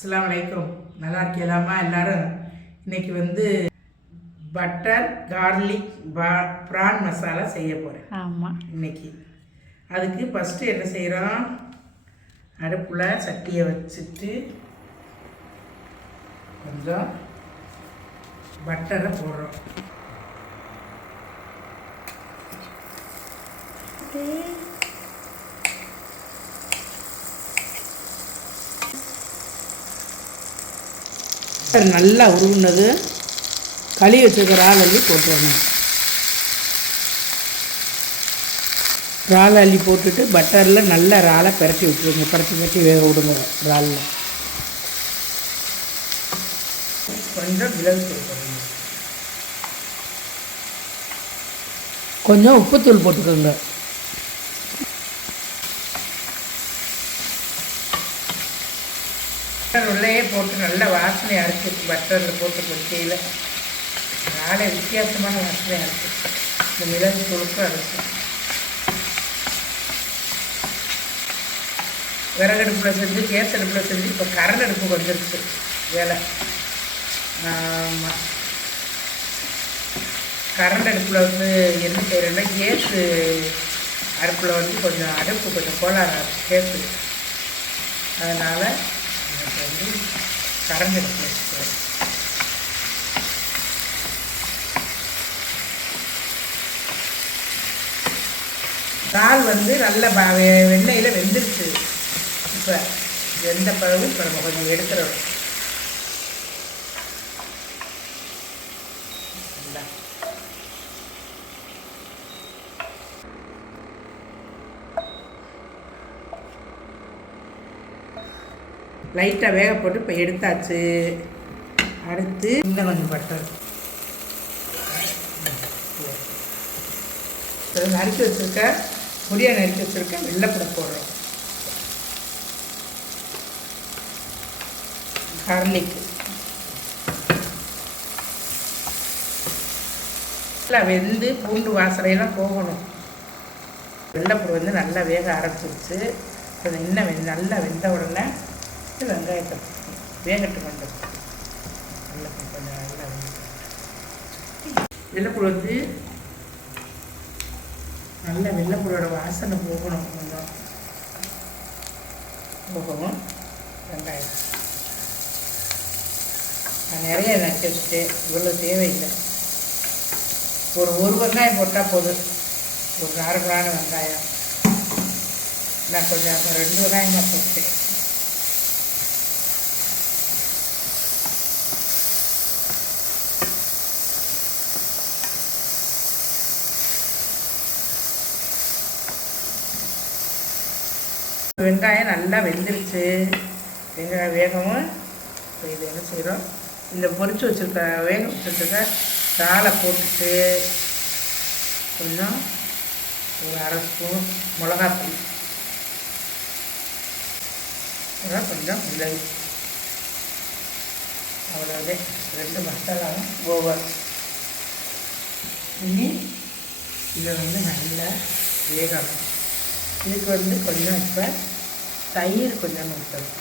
அஸ்ஸலாமு அலைக்கும். நல்லா இருக்கலாமா எல்லாரும்? இன்னைக்கு வந்து பட்டர் கார்லிக் ப்ரான் மசாலா செய்ய போகிறேன். ஆமாம், இன்னைக்கு அதுக்கு ஃபஸ்ட்டு என்ன செய்கிறோம், அடுப்பில் சட்டியை வச்சுட்டு கொஞ்சம் பட்டரை போடுறோம். நல்லா உருகுனது கழுவி வச்சுருக்க இறால் அள்ளி போட்டுருணும். இறால் அள்ளி போட்டுட்டு பட்டரில் நல்லா இறாலை பிரட்டி விட்டுருங்க. பிரட்டி வேக விடுங்க. இறாலில் கொஞ்சம் மிளகு தூள் போடுங்க, கொஞ்சம் உப்புத்தூள் போட்டுக்கோங்க. உள்ளேயே போட்டு நல்லா வாசனையாக இருக்குது. பட்டரில் போட்டு பொரிக்கையில் நாளை வித்தியாசமான வாசனையாக இருக்குது. இந்த மிளகு தூளுக்கும் இருக்குது. விறகடுப்பில் செஞ்சு கேஸ் அடுப்பில் செஞ்சு இப்போ கரண்ட் அடுப்பு வந்துருச்சு வேலை. ஆமாம், கரண்ட் அடுப்பில் வந்து என்ன செய்கிறேன்னா, கேஸு அடுப்பில் வந்து கொஞ்சம் அடுப்பு கொஞ்சம் கோளாறு கேஸு, அதனால் எனக்கு வந்து கரண்ட் அடுப்பில் வச்சுக்கிறேன். இறால் வந்து நல்ல வெண்ணெயில் வெந்துருச்சு. இப்போ வெந்த பிறகு இப்போ நம்ம கொஞ்சம் எடுத்துடணும். லைட்டாக வேக போட்டு இப்போ எடுத்தாச்சு. அடுத்து இன்னும் கொஞ்சம் பட்டர் நறுக்கி வச்சுருக்க, பொடியாக நறுக்கி வச்சுருக்க வெள்ளைப்பூடை போடுறோம். கார்லிக் நல்லா வெந்து பூண்டு வாசனையெல்லாம் போகணும். வெள்ளைப்பூடு வந்து நல்லா வேக ஆரம்பிச்சிருச்சு. கொஞ்சம் இன்னும் நல்லா வெந்த உடனே வெங்காயத்தை வேகட்டு பண்ணுறது. நல்லா கொஞ்சம் நல்லா வெள்ளைப்பூடு வந்து நல்ல வெள்ளைப்பூடோட வாசனை போகணும். கொஞ்சம் போகணும். வெங்காயம் நான் நிறைய நச்சு வச்சுட்டேன், இவ்வளோ தேவையில்லை. ஒரு வெங்காயம் போட்டால் போதும். ஒரு காரமான வெங்காயம். நான் கொஞ்சம் 2 வெங்காயம் தான் போட்டேன். வெங்காயம் நல்லா வெந்துருச்சு. வெங்காயம் வேகவும் இப்போ இது என்ன செய்கிறோம், இந்த பொரிச்சு வச்சுருக்க வேக வச்சுருக்க இறாலை போட்டுட்டு கொஞ்சம் ஒரு 1/2 ஸ்பூன் மிளகாத்தூள், கொஞ்சம் மிளகு, அவ்வளோதே. 2 மசாலாவும் ஓவர். இனி இதை வந்து நல்லா வேகணும். இதுக்கு வந்து கொஞ்சம் இப்போ தயிர் கொஞ்சம் ஊற்றணும்.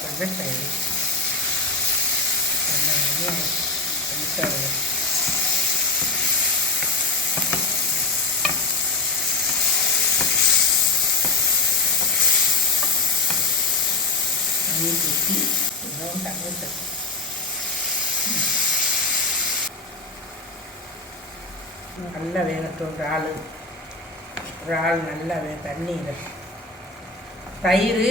கொஞ்சம் தயிர் கொஞ்சம் தயிர் ஊற்றி கொஞ்சம் தண்ணி நல்லா வேகட்டும். இறால் நல்லா தண்ணியில் தயிர்,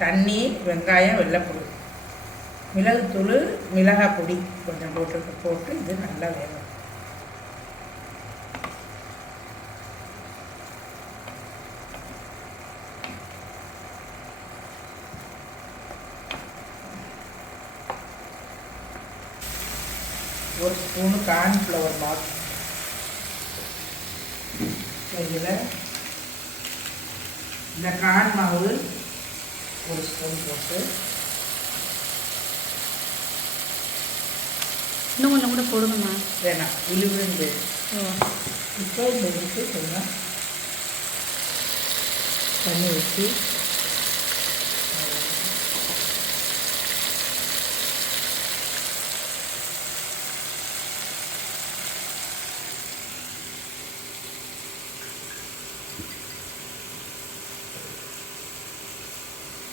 தண்ணி, வெங்காயம், வெள்ளைப்பூடு, மிளகுத்தூள், மிளகாய் பொடி கொஞ்சம் போட்டு இது நல்லா வேகும். ஒரு ஸ்பூனு கார்ன்ஃப்ளவர் மாவு இதில், இந்த கார்ன் மாவு ஒரு ஸ்பூன் போட்டு, இன்னும் கொஞ்சம் கூட போடணுமா? வேணாம், விழுவிழுந்து. இப்போ இந்த இதுக்கு கொஞ்சம் தண்ணி ஊற்றி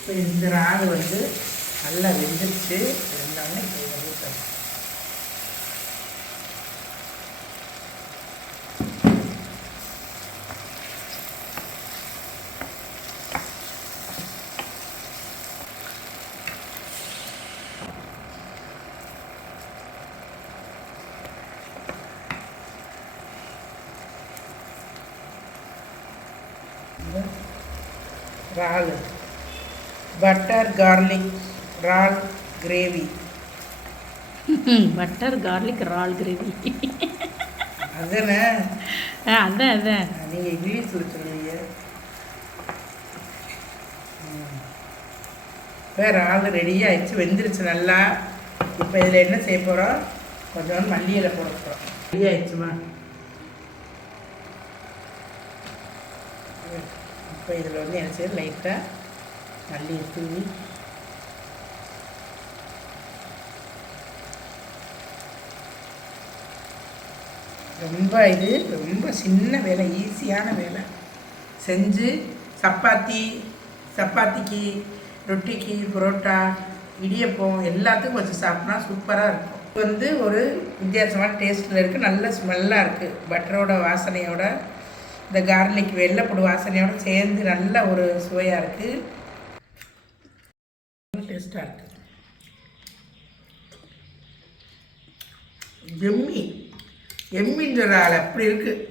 இப்போ இந்த இறால் வந்து நல்லா வெந்துருச்சு. வெந்தாலும் இப்போ இதை ஊற்றணும். இறால் பட்டர் கார்லிக் இறால் கிரேவி. பட்டர் கார்லிக் இறால் கிரேவி அதுதானே? அதான் அதான். நீங்கள் இங்கிலீஷில் சொல்லுவீங்க. இப்போ இறால் ரெடியாக ஆயிடுச்சு, வெந்துருச்சு நல்லா. இப்போ இதில் என்ன செய்ய போகிறோம்? கொஞ்சம் மல்லியில் போட போகிறோம். ரெடி ஆயிடுச்சுமா. இப்போ இதில் வந்து என்ன செய்ய, லைட்டாக மல்லியை தூவி ரொம்ப சின்ன வேலை, ஈஸியான வேலை. செஞ்சு சப்பாத்திக்கு, ரொட்டிக்கு, புரோட்டா, இடியப்பம் எல்லாத்துக்கும் வச்சு சாப்பிட்னா சூப்பராக இருக்கும். இது வந்து ஒரு வித்தியாசமான டேஸ்ட்டில் இருக்குது, நல்ல ஸ்மெல்லாக இருக்குது. பட்டரோட வாசனையோட இந்த கார்லிக் வெள்ளைப்பூடு வாசனையோடு சேர்ந்து நல்ல ஒரு சுவையாக இருக்குது, டேஸ்ட்டாக இருக்குது. எம்மின்ற ஆள் அப்படி இருக்குது,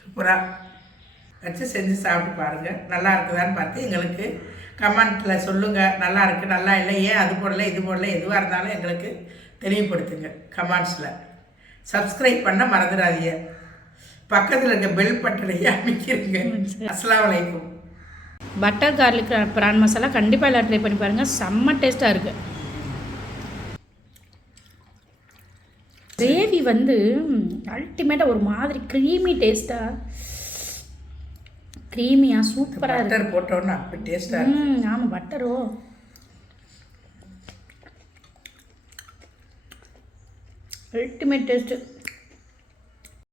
சூப்பராக வச்சு செஞ்சு சாப்பிட்டு பாருங்கள். நல்லா இருக்குதான்னு பார்த்து எங்களுக்கு கமெண்ட்டில் சொல்லுங்கள். நல்லா இருக்குது, நல்லா இல்லை, ஏன் அது போடல இது போடல, எதுவாக இருந்தாலும் எங்களுக்கு தெளிவுபடுத்துங்க கமெண்ட்ஸில். சப்ஸ்கிரைப் பண்ண மறந்துடாதீங்க. பக்கத்தில் இருக்க பெல் பட்டனையே அமைக்கிறீங்க. அஸ்ஸலாமு அலைக்கும். பட்டர் கார்லிக் ப்ரான் மசாலா கண்டிப்பாக எல்லாம் ட்ரை பண்ணி பாருங்கள், செம்ம டேஸ்ட்டாக இருக்குது. கிரேவி வந்து அல்டிமேட்டாக ஒரு மாதிரி க்ரீமி டேஸ்ட்டாக, க்ரீமியாக சூப்பராக இருக்குது. பட்டர் போட்டோன்னா அப்படி டேஸ்ட்டாக. ஆமாம், பட்டரோ அல்டிமேட் டேஸ்ட்டு.